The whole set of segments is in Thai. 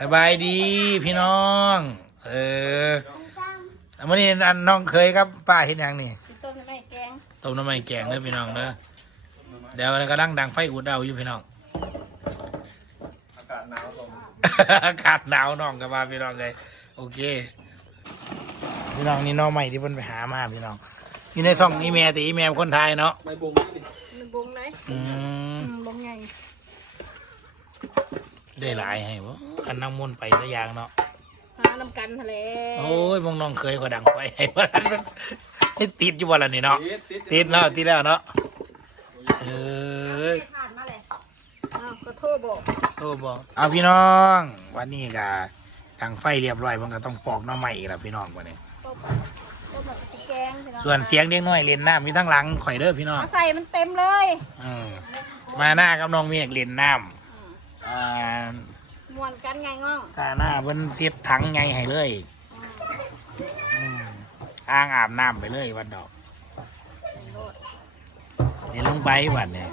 สบายดีพี่น้อง เออวันนี้อันน้องเคยครับป้าเห็นยังนี่กินต้มไม่แกงต้มน้ำมันแกงเด้อพี่น้องเด้อเดี๋ยวกำลังดังไฟอุดเอาอยู่พี่น้อง อากาศหนาวลมอากาศหนาวน้องกันมาพี่น้องเลยโอเค พี่น้องนี่น้องใหม่ที่เพิ่นไปหามาพี่น้องอยู่ในซ่องอีเมลแต่อีเมลคนไทยเนาะไม่บุ้งนี่ดิมันบงไหนอืมอืมบงไง ได้หลายให้บ่คันน้ำมนต์ไปซะอย่างเนาะหาน้ำกันทะเลโอ้ยมองน้องเคยก็ดังไฟให้บ่ทันมันให้ติดอยู่บ่ล่ะนี่เนาะติดติดติดแล้วติดแล้วเนาะเออผ่านมาเลยอ้าวก็โทษบอกโอ้บอกเอาพี่น้อง วันนี้ก็ดังไฟเรียบร้อยมันก็ต้องปอกหน้อใหม่อีกแล้วพี่น้องวันนี้ต้มต้มแบบพริกแกงใช่ไหมส่วนเสียงเด็กน้อยเล่นน้ำมีทั้งหลังข่อยเด้อพี่น้องเอาใส่มันเต็มเลย อืมมาหน้ากับน้องเมียกเล่นน้ำ อ่ามวนกันไงง่องถ้าหน้าเพิ่นเสียบถังไงให้เลยอืมอ่างอาบน้ำไปเลยวันดอกเดี๋ยวลงไปวันนี้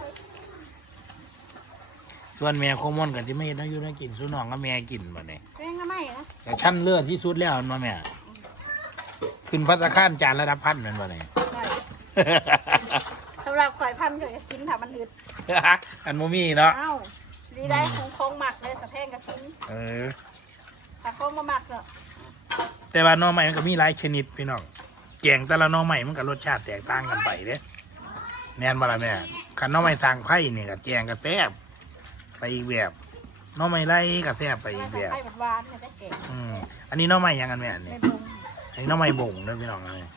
ส่วนแม่โคมอนกับที่ไม่เห็นนักอยู่นักกินส่วนน้องก็แม่กินวันนี้แกงก็ไม่นะแต่ชั้นเลือดที่สุดแล้วมาแม่ขึ้นพัตตาคารจานระดับพันนั่นวันนี้ใช่สำหรับข่อยพันข่อยจะกินถ้ามันอึดอันโมมี่เนาะ เอ้า ดีได้คงคงหมักเลยสะแพงกับกินเออ ถ้าคงมาหมักเนอะแต่ว่าหน้อใหม่มันก็มีหลายชนิดพี่น้องแกงแต่ละหน้อใหม่มันก็รสชาติแตกต่างกันไปเด้แน่นบ่ล่ะแม่ขันหน้อใหม่สร้างไผ่นี่ก็แกงก็แซ่บไปอีกแบบหน้อใหม่ไรก็แซ่บไปอีกแบบให้หวานๆเนี่ยได้เก่งอืมอันนี้หน้อใหม่ยังกันแม่อันในนี้บงอันนี้หน้อใหม่บ่งเด้อพี่น้องเลย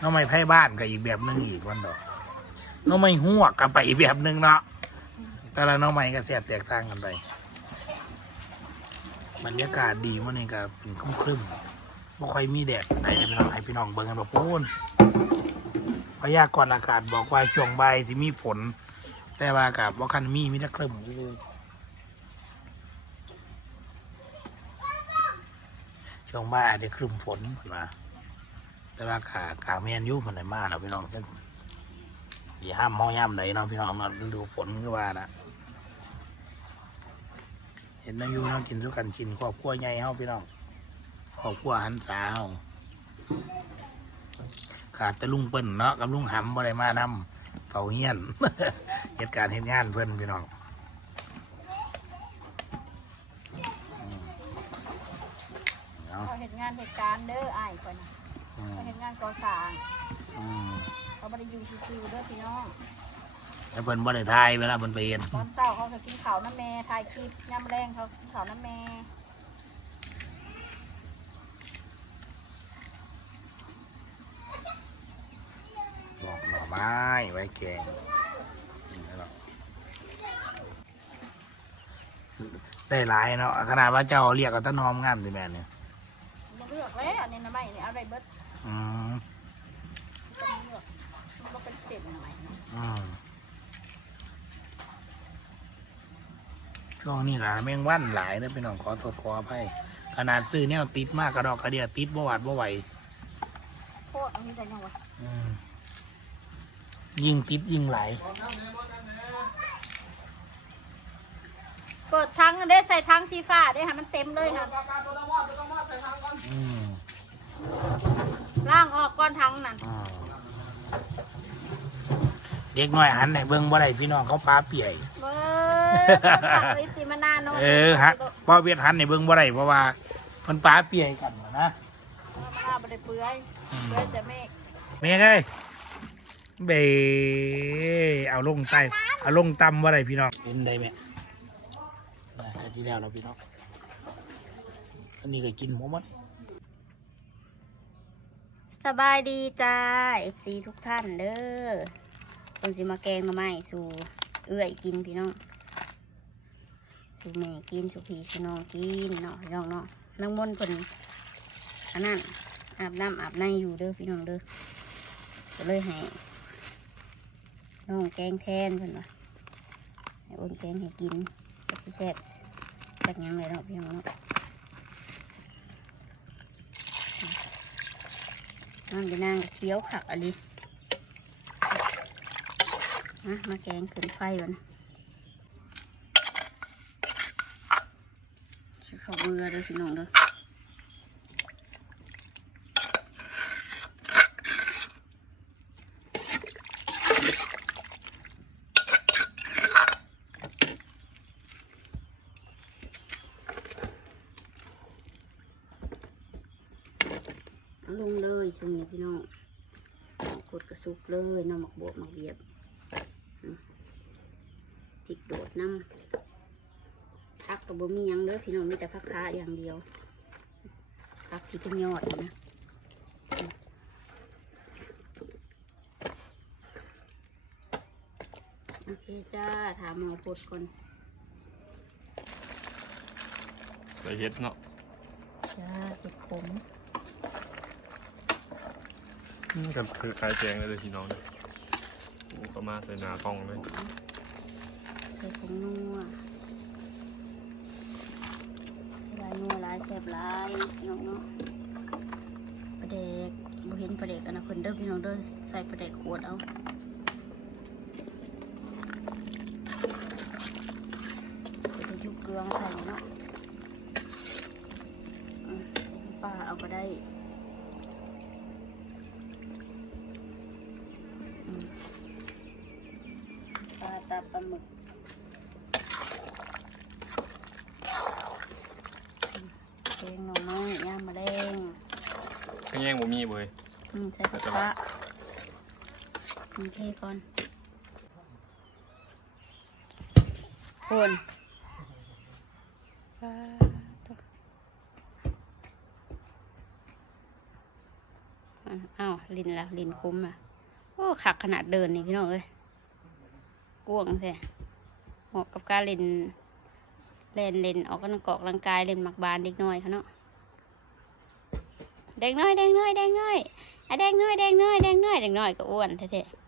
หน้อใหม่ไผ่บ้านก็อีกแบบหนึงอีกวันดอกหน้อใหม่หวกก็ไปอีกแบบหนึงเนาะ แต่ละน้อใหม่ก็แซ่บแตกต่างกันไปบรรยากาศดีมื่อนี้ก็เป็นครึ้มๆบ่ค่อยมีแดดไหนเลยพี่น้องให้พี่น้องเบิ่งกันแบบพูนพยากรณ์อากาศบอกว่าช่วงบ่ายสิมีฝน แต่ว่าอากาศบ่าคันมีมีแต่ครึ้มช่วงบ่ายอาจจะครึ้มฝนเพิ่นว่าแต่ว่ากากาแมนยุ่เพิ่นได้มาเนาะพี่น้องอย่าห้ามมองย่ำไหนเนาะพี่น้องเนาะดูฝนคือว่านะ เห็นนาอยู่เนาะกินสุกันกินครอบครัวใหญ่เฮาพี่น้องครอบครัวหันสาเฮาขาดแต่ลุงเปิ้นเนาะกับลุงหำบ่ได้มานำเฝ้าเฮียนเหตุการณ์เหตุงานเพิ่นพี่น้องอืมเอาเขาเห็นงานเหตุการณ์เด้ออ้ายข่อยนะอืมเขาเห็นงานก่อสร้างอืมเขาไม่ได้อยู่ซื่อๆเด้อพี่น้อง แล้วเพิ่นบ่ได้ทายเวลาเพิ่นไปเฮ็ดตอนเช้าเขาจะกินข้าวน้ำแม่ถ่ายคลิปย่ำแรงเขากินข้าวน้ำแม่บอกหน่อไม้ไว้แกงนี่แหละได้หลายเนาะขนาดว่าเจ้าเรียกเอาแต้นหอมงามสิแม่เนี่ยมันเลือกแล้วอันนี้น้ำไม่เนี่ยเอาอะไรเบิดอืมต้องเลือกมันก็เป็นเศษหน่อยนะอืม ช่วงนี้ค่ะแมงวันหลายนะพี่น้องขอโทษขออภัยขนาดซื้อแนวติดมากกระดอกกระเดียติดบ่หวาดบ่ไหวโคตรอันนี้ได้ยังวะอืมยิงติดยิงไหลายเปิดทั้งอันได้ใส่ทั้งสีฟ้าได้ค่ะมันเต็มเลยค่ะอืมล่างออกก้อนทั้งนั่นอ่าเด็กน้อยหันไหนเบิ่งบ่ได้พี่น้องเขาปลาเปียย เบิ ร์ดตักลิปสีมานานเนาะเออฮะพ่อเวียดหันในเบิ่งบ่ได้เพราะว่ามันปลาเปียกันน่ะนะมะนาวบ่ได้เปื่อยอืมเปื่อยแต่เมฆเมฆเอ้ยเบเอาลงใต้เอาลงตำบ่ได้พี่น้องเป็นได้ไหมนะกะที่แล้วเนาะพี่น้องอันนี้ก็กินหมดหมดสบายดีจ้า FC ทุกท่านเด้อคนสิมาแกงมาใหม่สู่เอื้อยกินพี่น้อง สู่แม่กินสู่พี่สู่น้องกินเนาะพี่น้องเนาะนั่งบนเพิ่นอันนั้นอาบน้ำอาบในอยู่เด้อพี่น้องเด้อก็เลยให้น้องแกงแทนเพิ่นว่าให้โอนแกงให้กินก็สิแซ่บจักยังเลยเนาะพี่น้องเนาะนั่งจะนั่งเคี้ยวขักอะไรนะมาแกงขึ้นไฟก่อน สิขอเบื่อเด้อพี่น้องเด้อเอาลงเลยช่วงนี้พี่น้องกดกระสุกเลยน้ำหมักบวบหมักเบียบอืมพริกโดดน้ำพั กกับบ่มีหยังเด้อพี่น้องมีแต่พักค้าอย่างเดียวพักที่เป็นยอดนี่นะโอเคจ้าถามหมอพดก่อนใส่เห็ดเนาะจ้าเห็ดขมกับคือคล้ายแจงเลยเลยพี่น้องเลยโอ้ก็มาใส่หนากล้องเลยใส่ผงนัวลายแซ่บลายน้องเนาะปลาเด็กบ่เห็นประเด็กอันนะเพิ่นเด้อพี่น้องเด้อใส่ประเด็กขวดเอา แย่งบ่มีเว้ยอืมใส่กระทะโอเคก่อนคนปลาตัวรอ้าวลินแล้วลินคุ้มอะ โอ้ขักขนาดเดินนี่พี่น้องเอ้ยกวงแท้เหมาะกับการเล่นเล่นเล่นออกกำลังกอกร่างกายเล่นหมักบานเด็กน้อยเขาเนาะ เด็กน้อยเด็กน้อยเด็กน้อยอะเด็กน้อยเด็กน้อยเด็กน้อยเด็กน้อยก็อ้วนแท้ๆ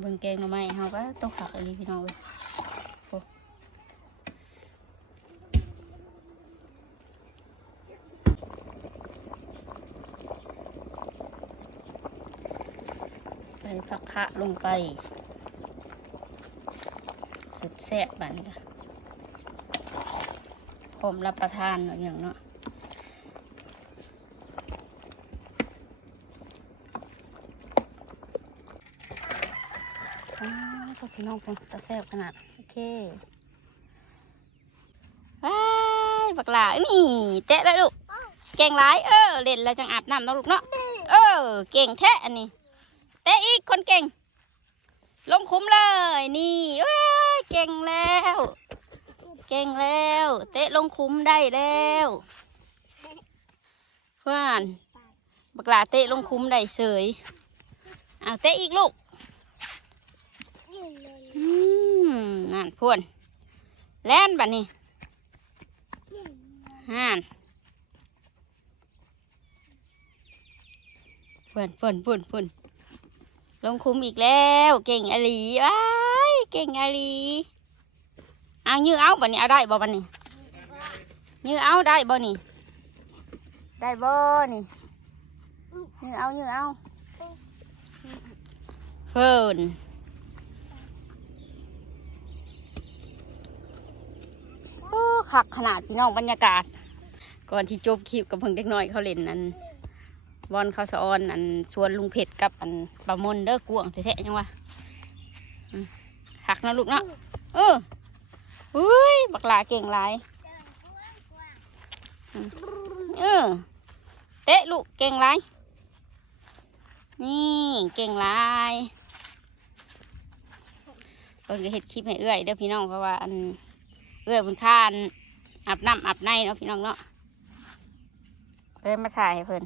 เบิ่งแกงหน่อไม้เฮาก็ต้องขักอะไรพี่น้องเอ้ยใส่ผักคะลงไป สุดแซ่บบันค่ะ พร้อมรับประทานอย่างเนาะอ้าวพวกพี่น้องคงจะแซ่บขนาด โอเคว้ายบักหลานี่เตะแล้วลูก เก่งหลาย เออ เล่นแล้วจังอาบน้ำเนาะลูกเนาะ เออ เก่งแท้อันนี้ เตะอีกคนเก่ง ลงคุ้มเลย นี่ว้ายเก่งแล้ว เก่งแล้ว เตะลงคุ้มได้แล้วเพื่อนบักลาเตะลงคุ้มได้เสยเอาเตะอีกลูกนั่นพวนแล่นบัดนี้ห่านพ่นพ่นพ่นพ่นลงคุ้มอีกแล้ว เก่งอลีว้ายเก่งอลี เอายื้อเอาบันนี้เอาได้บ่บันนี้ยื้อเอาได้บ่นี่ได้บ่นี่ยื้อเอายื้อเอาเฟิร์นโอ้คักขนาดพี่น้องบรรยากาศ ก่อนที่จบคลิปกับเพิ่งเด็กน้อยเขาเล่นนั้นบอลเขาสะออนอันสวนลุงเพชรกับอันปลามนเด้อกวงแท้ๆยังวะอืมคักนะลูกเนาะเออ อุ้ยบักหลาเก่งหลายอืมเออเตะลูกเก่งหลายนี่เก่งหลายเพิ่นก็เฮ็ดคลิปให้เอื้อยเด้อพี่น้องเพราะว่าอันเอื้อยบนข้านอาบน้ำอาบในเนาะพี่น้องเนาะเลยมาถ่ายให้เพิ่น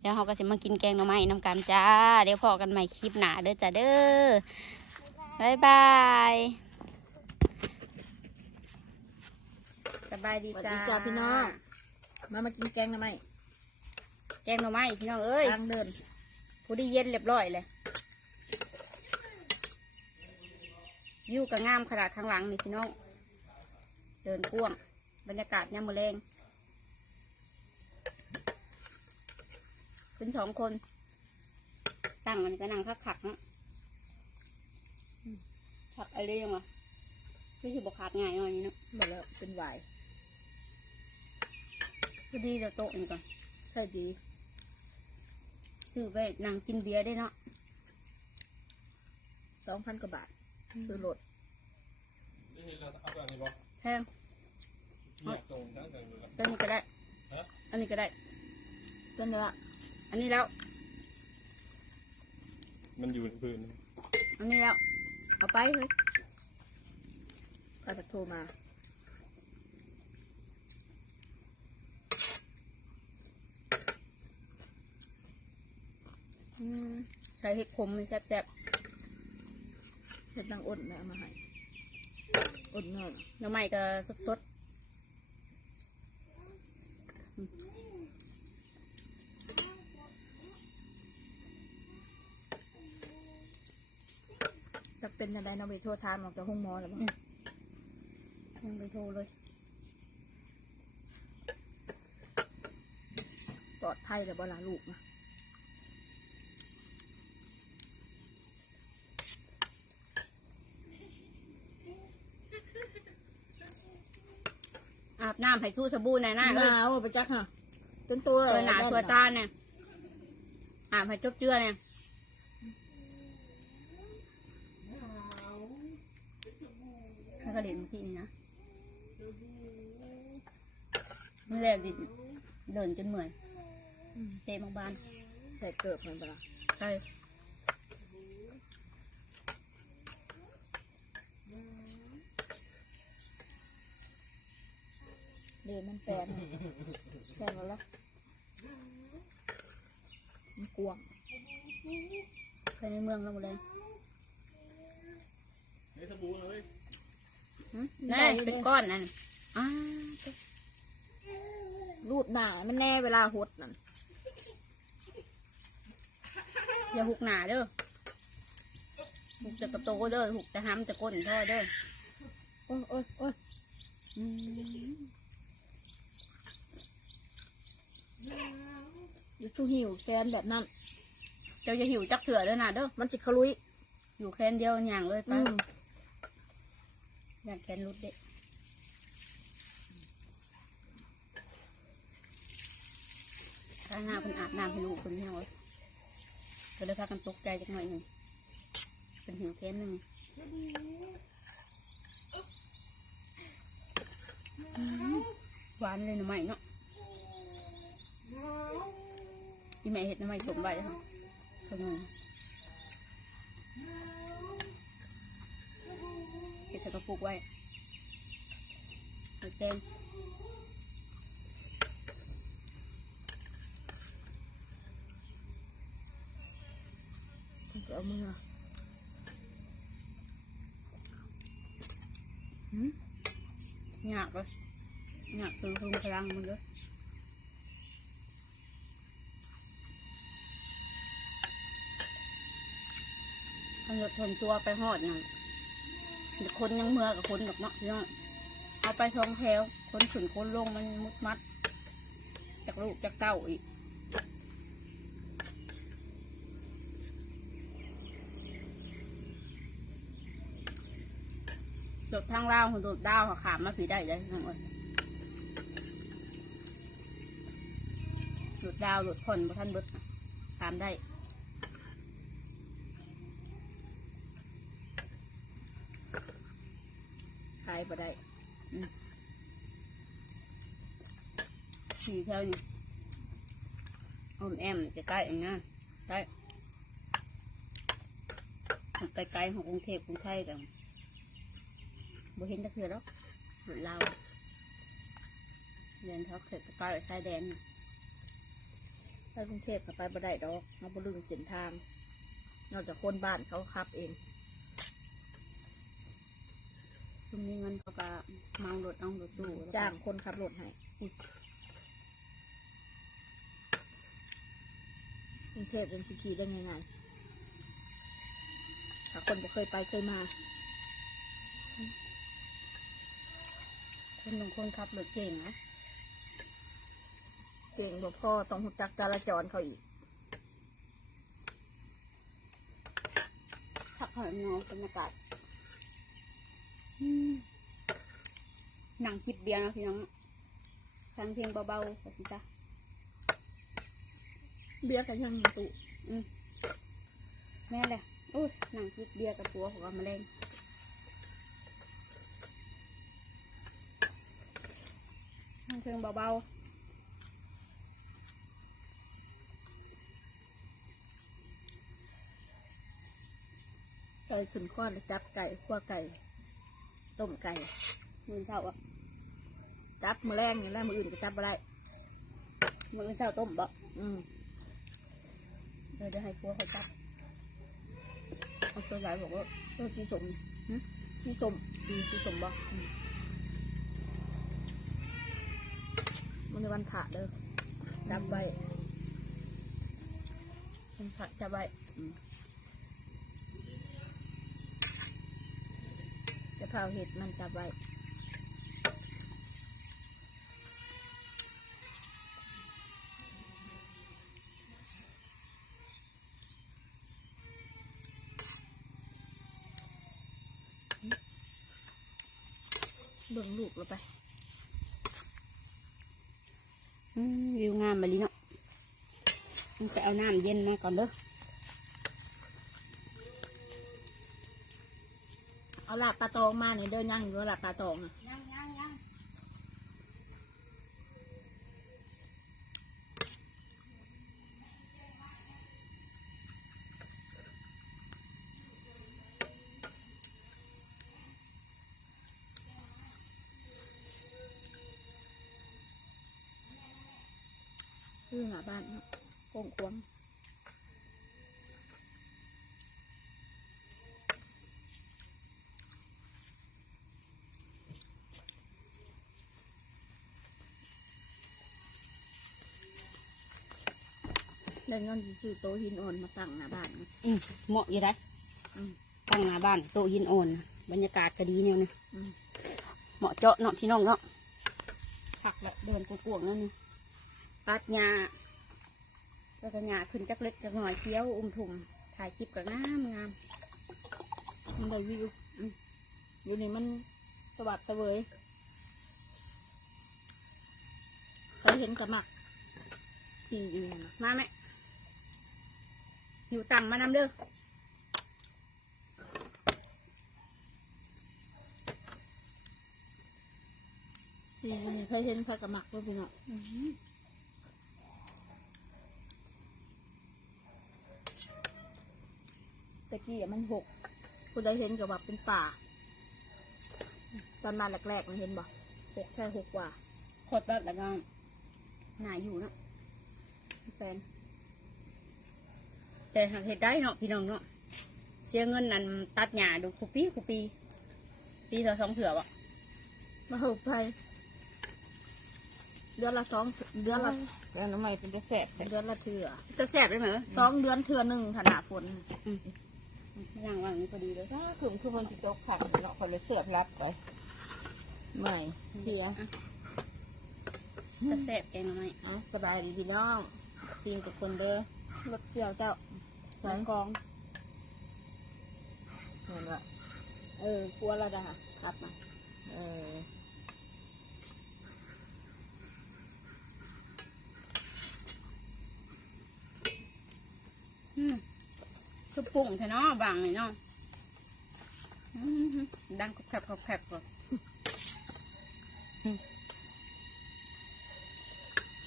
เดี๋ยวเราก็สิมากินแกงหน่อไม้น้ำกันจ้า เดี๋ยวพอกันใหม่คลิปหนาเด้อจ้าเด้อ บ๊ายบาย บายดีสวัสจ้าดีจ้าพี่น้อง มามากินแกงหน่อไม้แกงหน่อไม้พี่น้องเอ้ยทางเดินผู้ดีเย็นเรียบร้อยเลยวิวก็งามขนาดข้างหลังนี่พี่น้อง เดินกว้างบรรยากาศยามมื้อแรงขึ้นสองคน ตั้งกันก็นั่งคักๆเนาะผักอะไรยังวะไม่ใช่บอกขาดง่ายหน่อยนี่เนาะ หมดแล้วเป็นหวาย พอดีเดี๋ยวโต๊ะนี่ก่อนใช่ดีซื้อไปนั่งกินเบียร์ได้เนาะสองพันกว่าบาทคือรถแพงตัวนี้ก็ได้ อันนี้ก็ได้ก็เนื้ออันนี้แล้ว มันอยู่ในพื้น อันนี้แล้ว เอาไปเฮ้ยใครจะโทรมา ใส่เห็ดขมมันแซ่บเห็ดนางอ้นแม่เอามาให้อ้นเนื้อน่ะๆหน้ำใหม่ก็สดจะเป็นยังไงน้องไปโทษทานออกจากห้องหมอแล้วมั้งๆยังไปโทรเลยปลอดภัยแต่บ่ลาลูกนะ น้ำให้สู้สบู่หน่อยนะหเอ้ยนาวอะไปจักฮะเป็นตัวเอเลอยหนาตัวตาเนี่ยอาบให้จบเจือเนี่ยให้กระเด็นเมื่อกี้นี่นะนี่แหละดิเดินจนเหนื่อยเตะมาบ้านแต่เกิดมันปะล่ะใช่ เดี๋ยวมันแปลนแปลนแล้วล่ะมันกวางไปในเมืองแล้วหมดเลยหึนี่เป็นก้อนนั่นอ้ารูดหนามันแน่เวลาหดนั่นอย่าหุกหนาเด้อหุกแต่กระโตเด้อหุกแต่ห้ำแต่ก้นท่อเด้อ โอ้ยโอ้ยโอ้ยอืม อยู่ชูหิวแคนแบบนั้น เจ้าจะหิวจักเถื่อเด้อนะเด้อ มันจิขลุย อยู่แค่นเดียวอย่างเลยไปอืม อยากแค่นรุดเด็กถ้าหน้าเพิ่นอาบน้ำให้ลูกเพิ่นเหี่ยวเลยก็เลยพากันตกใจจักหน่อยหนึ่งเป็นหิวแค่นหนึ่งอืมหวานเลยหน่อไม้เนาะ อีแม่เห็ดหน่อไม้สมใบค่ะเพิ่งนึงเห็ดใส่กระปุกไว้ไว้แกงมันก็เอามือหยาบเลยหยาบตึงทุงพลังมันเลย มันหยดทนตัวไปหอดอย่างเดี๋ยวคนยังเมื่อกับคนดอกเนาะพี่น้องเอาไปช่องแถวคนขึ้นคนลงมันมุดมัด จากลูกจากเต้าอีกโดดทางลาวโดดดาวขามมาผีได้เลยน้งเอ้ยโดดดาวโดดคนบ่ท่านเบิดน่ะขามได้ สี่แถวนี่อมแอมจะใกล้เองนะใกล้ไกลๆของกรุงเทพกรุงไทยกันบ่เห็นจะเคือหรอกโดดลาเรียนเขาเขตใกล้ชายแดนไปกรุงเทพก็ไปบ่ได้ดอกเราบ่ลืมเส้นทาง นอกจากคนบ้านเขาขับเองช่วงนี้เงินเขาก็เมารถเอารถตู้จ้างคนขับรถให้ รุงเทพเป็นขี่ได้ไง่ายๆถ้าคนบ่เคยไปเคยมา คนบางคนขับรถเก่งนะเก่งบ่พ่อต้องหุจักจราจรเขาอีกขับขอยมันเอาบรรยากาศหนังคลิปเบียร์นะพี่น้องฟังเพลงเบาๆกับสิจ้า เบียร์กันยังตุแม่เลยโอ้ยหนังคลิปเบียร์กับปัวของมะเร็งฟังเพลงเบาไก่ขึ้นข้อนแล้วจับไก่ขั่วไก่ ต้มไก่ๆมื้อเช้าอะจับมือแรงอย่างแล้วมืออื่นก็จับไม่ได้มื้อเช้าต้มบ่อืม เดี๋ยวจะให้ปัวเขาจับเอาตัวใหญ่บอกว่าตัวชีสมชีสมอืมชีสมบอกมันในวันผ่าเด้อจับไว้วันผ่าจับไว้จะเผาเห็ดมันจับไว้ เบิ่งลูกเราไปอืมวิวงามมาลีเนาะมันจะเอาน้ำเย็นมาก่อนเด้อเอาลาบปลาตองมาเนี่ยเดินย่างอยู่ว่าลาบปลาตองอะ ได้เงินสิซื้อโต๊ะหินอ่อนมาตั้งหน้าบ้านนะอืมเหมาะอยู่ได้อืมตั้งหน้าบ้านโต๊ะยินโอนนะบรรยากาศก็ดีเนี่ยนะอืม เหมาะเจาะเนาะพี่น้องเนาะผักและเดินกวงๆนั่นนี่ปัดหญ้าแล้วก็หญ้าขึ้นจักเล็กจักหน่อยเคี้ยวอุ้มถุ่มถ่ายคลิปก็งามงามมันได้วิวอืมอยู่นี่มันสวัสดเสวยเคยเห็นกระหมักขี่อยู่นะมาไหม อยู่ต่ำมานำเด้อขี่อยู่นี่เคยเห็นพระกระหมักด้วยพี่น้องตะกี้อะมันหกคุณได้เห็นกับว่าเป็นป่าตอนมาแรกๆมันเห็นบ่หกแค่หกกว่าโคตรตัดแล้วก็หนาอยู่เนาะแฟน แต่หากเห็ดได้เนาะพี่น้องเนาะเสียเงินนั่นตัดหญ้าดูคุปีคุปี ปีละสองเถื่อวะมาหกไปเดือนละสองเดือนละแล้วทำไมเป็นจะแสบเดือนละเถื่อจะแสบได้ไหมวะสองเดือนเถื่อหนึ่งขนาดฝนย่างว่างนี้พอดีเลยถ้าคือคือมันติดตกขังเนาะคนเลยเสือบรับไปไม่เพียจะแสบแกงหน่อยอะสบายดีพี่น้องซีมกับคนเด้อรถเสี่ยวเจ้า สองกองเห็นว่าเออครัวละดาครับนะเอออืมคือปุ่งใช่เนาะบางเลยเนาะอืมดังกรอบแคบกรอบแคบก่อน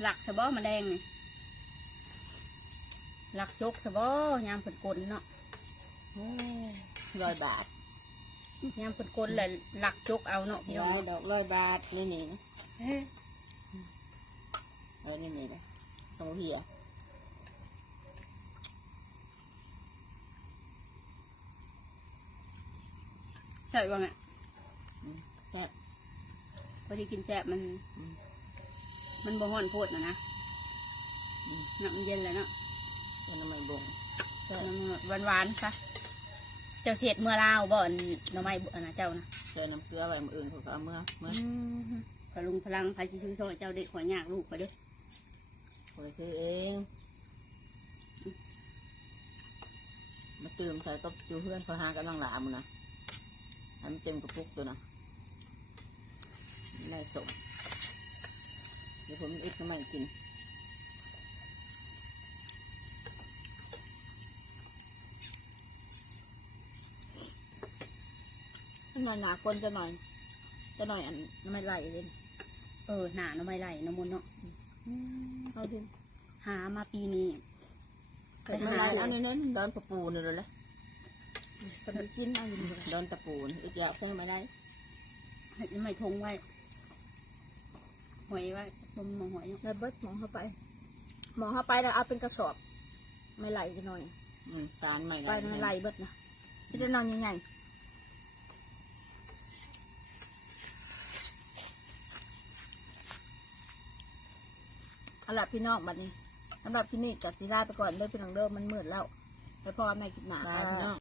หลักสะบอมาแดงนี่ หลักจกสะบอยามเปิดกลเนาะโอ้ร้อยบาทยามเปิดกลเลยหลักจกเอาเนาะพี่พี่น้น้อองงนี่ดอกร้อยบาทนี่นี่นะเอ้ยเออนี่นี่นะตรงเพียใช่บ้างอะอืมแซ่บพอดีกินแซ่บมันอืมมันบ่ฮ้อนโพดนะนะอืมน้ำมันเย็นแล้วเนาะ คนน้ำมันบงแซ่บหวานหวานๆค่ะ เจ้าเสียดเมื่อลาวบ่อนหน่อไม้บ่อนนะเจ้านะใส่น้ำเกลือไว้มืออื่นเขาก็เอาเมื่อเมื่อพลุงพลังใครสิซื้อโซ่เจ้าเด็กขอยยากลูกไปเด้อคอยซื้อเองมมาเติมใส่ต้มจูเพื่อนพอหากันลังหลามึงนะให้มันเต็มกระปุกตัวนะไม่สมเดี๋ยวผมอีกก็ไม่กิน หน่อยหนาคนจะหน่อย จะหน่อยอันไม่ไหลเลยเออหนาหน้ำไม่ไหลน้ำมนต์เนาะเอาดิหามาปีนี้ไปไม่หาไรอัอันนนี้นี้เน้นโดนตะปูนี่เลยแหละฉันไปกินเอาอยู่นี่โดนตะปูนี่อีกอย่างเพิ่งไม่ได้ไม่ทงไว้หอยไว้ต้มมองหอยเนาะแล้วเบิดหมองเข้าไปหมองเข้าไปแล้วเอาเป็นกระสอบ ไม่ไหลจะหน่อยอืมการไม่ไปได้ไม่ไหลเบิดนะพี่จะนอนยังไง เอาล่ะพี่น้องบัดนี้สำหรับพี่นี่กับซีราไปก่อนเด้อพี่น้องเด้อมันมืดแล้วไปพ่อแม่กินหนาได้พี่น้อง